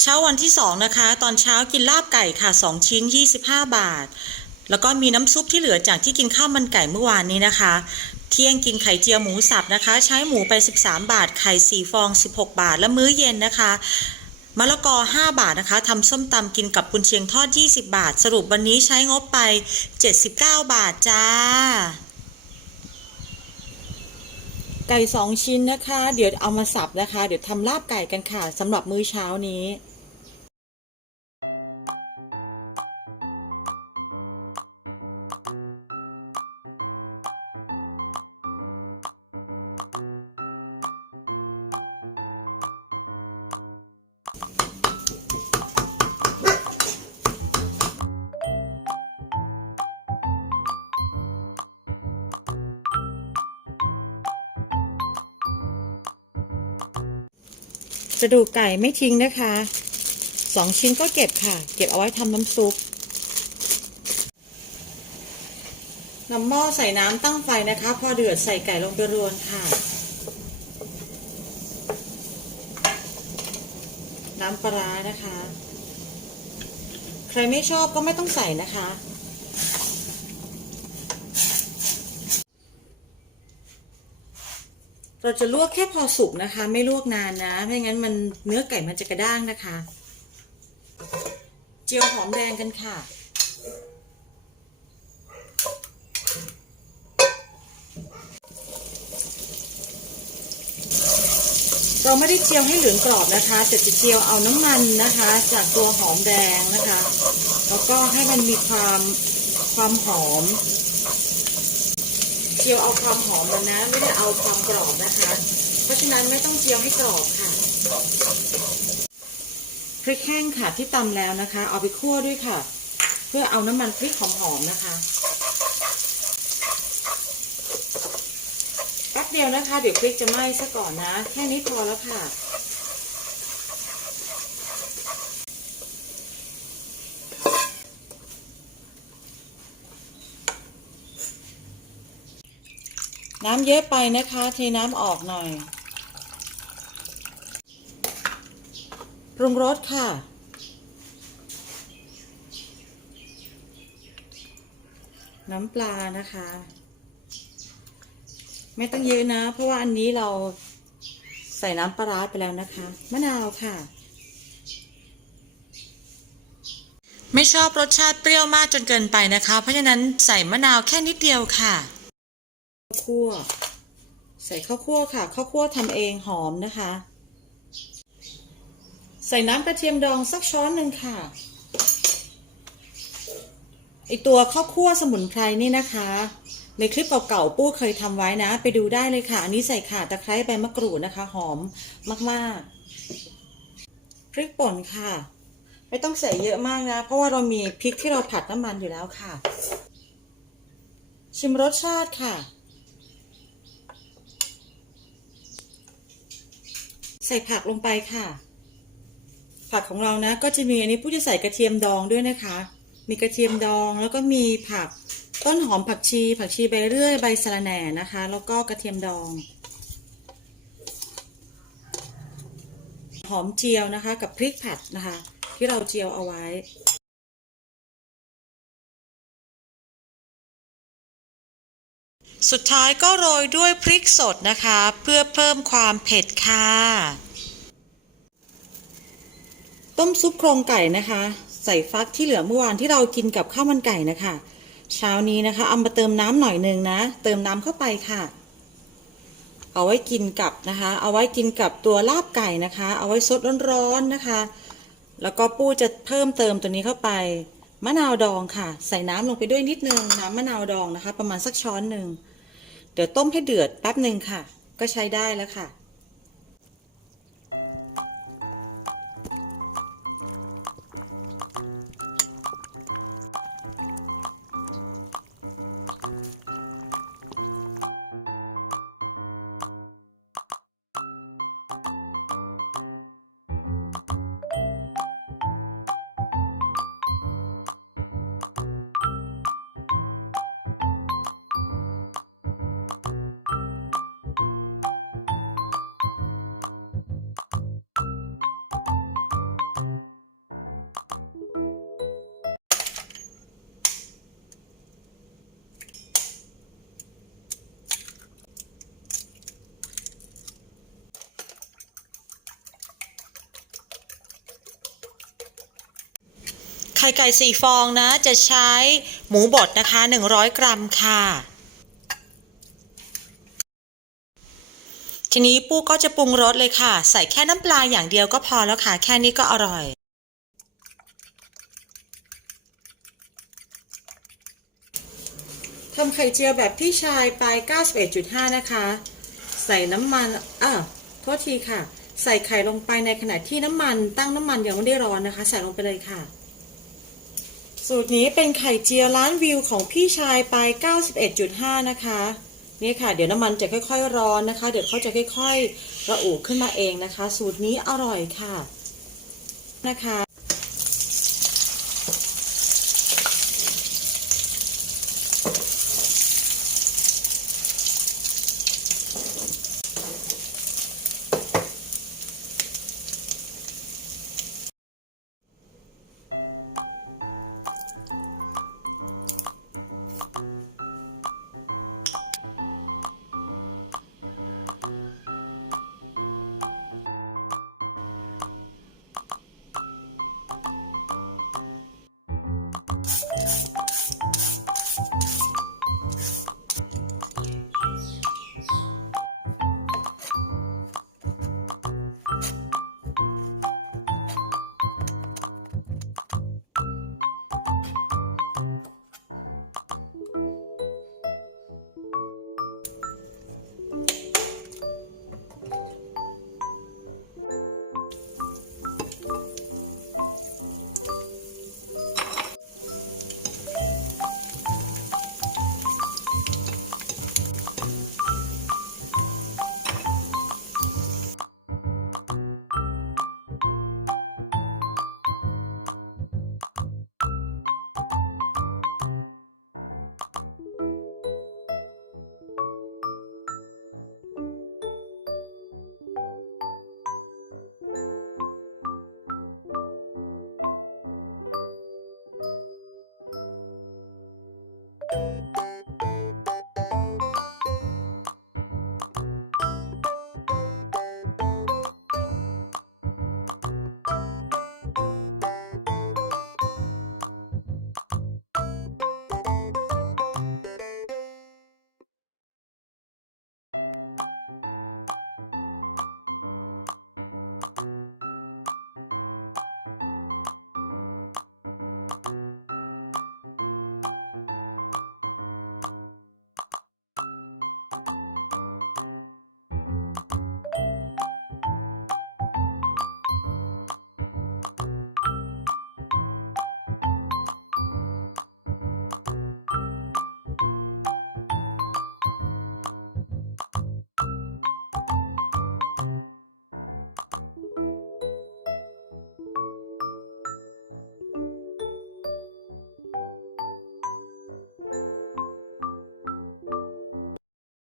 เช้าวันที่ 2 นะคะ ตอนเช้ากินลาบไก่ค่ะ 2 ชิ้น 25 บาท แล้วก็มีน้ำซุปที่เหลือจากที่กินข้าวมันไก่เมื่อวานนี้นะคะ เที่ยงกินไข่เจียวหมูสับนะคะ ใช้หมูไป 13 บาท ไข่ 4 ฟอง 16 บาท และมื้อเย็นนะคะมะละกอ 5 บาทนะคะทำส้มตำกินกับกุนเชียงทอด 20 บาท สรุปวันนี้ใช้งบไป 79 บาทจ้า ไก่สองชิ้นนะคะ เดี๋ยวเอามาสับนะคะ เดี๋ยวทำลาบไก่กันค่ะสำหรับมื้อเช้านี้ กระดูกไก่ไม่ทิ้งนะคะสองชิ้นก็เก็บค่ะ เก็บเอาไว้ทำน้ำซุปนำหม้อใส่น้ำตั้งไฟนะคะ พอเดือดใส่ไก่ลงไปรวนค่ะ น้ำปลาร้านะคะ ใครไม่ชอบก็ไม่ต้องใส่นะคะ เราจะลวกแค่พอสุกนะคะ ไม่ลวกนานนะ ไม่งั้นมันเนื้อไก่มันจะกระด้างนะคะ เจียวหอมแดงกันค่ะ เราไม่ได้เจียวให้เหลืองกรอบนะคะแต่จะเจียวเอาน้ำมันนะคะ จากตัวหอมแดงนะคะ แล้วก็ให้มันมีความความหอม เจียวเอาความหอมมันนะ ไม่ได้เอาความกรอบนะคะ เพราะฉะนั้นไม่ต้องเจียวให้กรอบค่ะพริกแห้งค่ะที่ตำแล้วนะคะ เอาไปคั่วด้วยค่ะ เพื่อเอาน้ำมันพริกหอมๆนะคะแป๊บเดียวนะคะ เดี๋ยวพริกจะไหม้ซะก่อนนะ แค่นี้พอแล้วค่ะ น้ำเยอะไปนะคะเทน้ำออกหน่อยปรุงรสค่ะ น้ำปลานะคะ ไม่ต้องเยอะนะ เพราะว่าอันนี้เราใส่น้ำปลาร้าไปแล้วนะคะ มะนาวค่ะ ไม่ชอบรสชาติเปรี้ยวมากจนเกินไปนะคะ เพราะฉะนั้นใส่มะนาวแค่นิดเดียวค่ะ คั่ว ใส่ข้าวคั่วค่ะ ข้าวคั่วทำเองหอมนะคะ ใส่น้ำกระเทียมดองสักช้อนหนึ่งค่ะไอตัวข้าวคั่วสมุนไพรนี่นะคะ ในคลิปเก่าๆ ปู้เคยทำไว้นะ ไปดูได้เลยค่ะ อันนี้ใส่ข่าตะไคร้ใบมะกรูดนะคะ หอมมากๆ พริกป่นค่ะ ไม่ต้องใส่เยอะมากนะ เพราะว่าเรามีพริกที่เราผัดน้ำมันอยู่แล้วค่ะ ชิมรสชาติค่ะ ใส่ผักลงไปค่ะ ผักของเรานะ ก็จะมีอันนี้ผู้จะใส่กระเทียมดองด้วยนะคะ มีกระเทียมดองแล้วก็มีผักต้นหอมผักชี ผักชีใบเรื่อยใบสะระแหน่นะคะ แล้วก็กระเทียมดอง หอมเจียวนะคะ กับพริกผัดนะคะ ที่เราเจียวเอาไว้ สุดท้ายก็โรยด้วยพริกสดนะคะ เพื่อเพิ่มความเผ็ดค่ะ ต้มซุปโครงไก่นะคะ ใส่ฟักที่เหลือเมื่อวานที่เรากินกับข้าวมันไก่นะคะ เช้านี้นะคะเอามาเติมน้ำหน่อยหนึ่งนะ เติมน้ำเข้าไปค่ะ เอาไว้กินกับนะคะ เอาไว้กินกับตัวลาบไก่นะคะ เอาไว้ซดร้อนๆนะคะ แล้วก็ปู้จะเพิ่มเติมตัวนี้เข้าไปมะนาวดองค่ะ ใส่น้ำลงไปด้วยนิดนึงน้ำมะนาวดองนะคะ ประมาณสักช้อนหนึ่ง เดี๋ยวต้มให้เดือดแป๊บหนึ่งค่ะ ก็ใช้ได้แล้วค่ะ ข่ไก่สี่ฟองนะ จะใช้หมูบดนะคะ 100 กรัมค่ะ ทีนี้ปูก็จะปรุงรสเลยค่ะ ใส่แค่น้ำปลาอย่างเดียวก็พอแล้วค่ะ แค่นี้ก็อร่อย ทำไข่เจียวแบบพี่ชายไป 91.5 นะคะ ใส่น้ำมันอะโทษทีค่ะ ใส่ไข่ลงไปในขณะที่น้ำมันตั้งน้ำมันยังไม่ได้ร้อนนะคะ ใส่ลงไปเลยค่ะ สูตรนี้เป็นไข่เจียวร้านวิวของพี่ชายไป 91.5 นะคะ นี่ค่ะ เดี๋ยวน้ำมันจะค่อยๆร้อนนะคะ เดี๋ยวเขาจะค่อยๆ ระอุขึ้นมาเองนะคะ สูตรนี้อร่อยค่ะนะคะ